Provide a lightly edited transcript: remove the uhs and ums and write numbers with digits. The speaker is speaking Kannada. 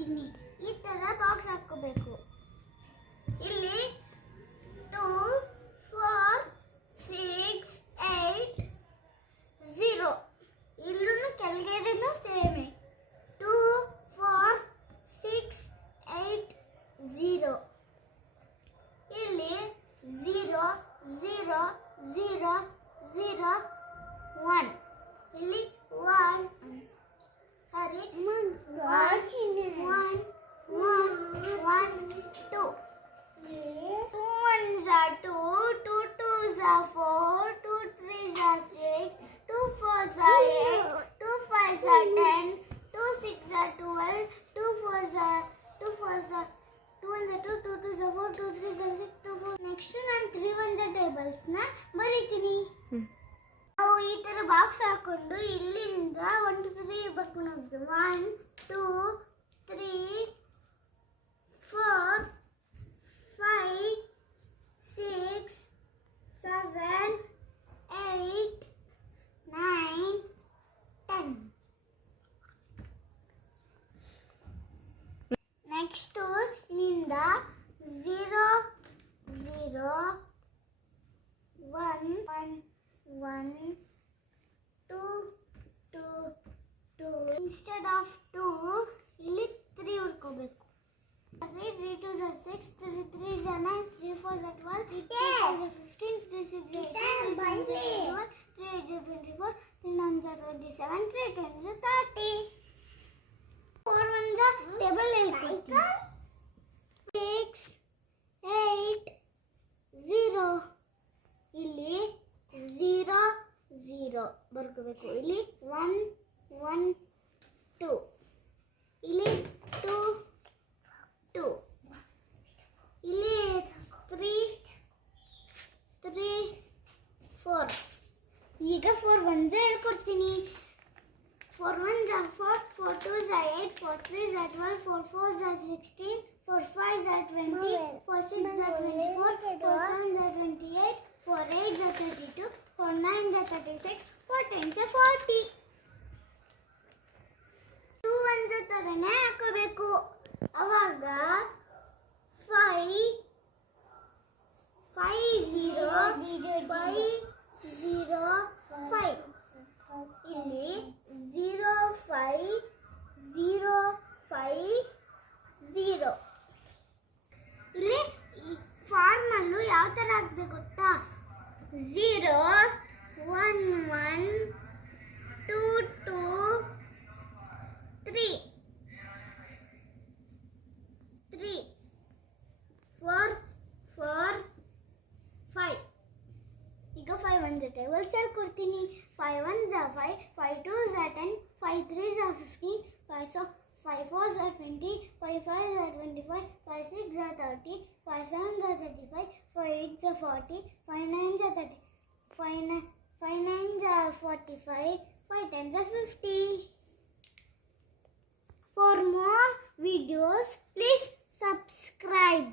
ಹಾಕಿದ್ದೀನಿ. ಈ ತರ ಬಾಕ್ಸ್ ಹಾಕೋಬೇಕು. ಇಲ್ಲಿ 2 4 6 8 0. ಇಲ್ಲೂ ಕೆಳಗಡೆನೂ ಸೇಮೆ 2 4 6 8 0. ಇಲ್ಲಿ 0 0 0 0 1. ಇಲ್ಲಿ 1 ಸಾರಿ 1 1 1 2. 2 ones are 2, 2 twos are 4, 2 threes are 6, 2 fours are 8, 2 fives are 10, 2 six are 12, 2 fours are 2 ones are 2, 2 twos are 4, 2 threes are 6, 2 4. Next ನಾನು 3 ones ಟೇಬಲ್ಸ್ ನ ಬರೀತೀನಿ. ನಾವು ಈ ತರ ಬಾಕ್ಸ್ ಹಾಕೊಂಡು ಇಲ್ಲಿಂದ 1 2 3 ಬರ್ಕೊಂಡು ಹೋಗ್ತೀವಿ. 1 2 3 4 5 6 7 8 9 10. ನೆಕ್ಸ್ಟ್ ಇಲ್ಲಿಂದ 0 0 1 1 2 2 2. ಇನ್ಸ್ಟೆಡ್ ಆಫ್ 2 ಇಲ್ಲಿ 3 ಹುಡ್ಕೋಬೇಕು. 3 2s are 6, 3 3s are 9, 3 4s are 12, 3 5s are 15, 3 6s are 18, 3 7s are 21, 3 8s are 24, 3 9s are 27, 3 10s are 30. 4 ones are table ಹೇಳ್ಕೊಳ್ತೀನಿ. 6 8 0. ಇಲ್ಲಿ 0 0 ಬರ್ಕೋಬೇಕು. ಇಲ್ಲಿ 1 1 2. ಇಲ್ಲಿ 2 2. ಇಲ್ಲಿ 3 3 4. ಈಗ 4 ones ಹೇಳ್ಕೊಡ್ತೀನಿ. 4 ones are 4, 4 twos are 8, 4 threes are 12, 4 fours are 16, 4 fives are 20, 4 sixes are 24, 4 sevens are 28, 4 eights are 32, 4 nines are 36, 4 tens are 40. 2 ones ತರನೇ ಹಾಕೋಬೇಕು. ಅವಾಗ 5 5 0 5 0 5. ಇಲ್ಲಿ 0 5 0 5 0. ಇಲ್ಲಿ ಈ ಫಾರ್ಮ್ ಅಲ್ಲೂ ಯಾವ ತರ ಹಾಕ್ಬೇಕು ಗೊತ್ತಾ? 0 1 1 2 2 3 3 4 4 5. ಈಗ 5 ones ಟೇಬಲ್ಸ್ ಹೇಳ್ಕೊಡ್ತೀನಿ. 5 ones are 5, 5 twos are 10, 5 threes are 15, 5 fours are 20, 5 fives are 25, 5 six are 30, 5 sevens are 35, 5 eights are 40, 5 nines are 30, 5 nines are 45, 5 tens are 50. For more videos, please subscribe.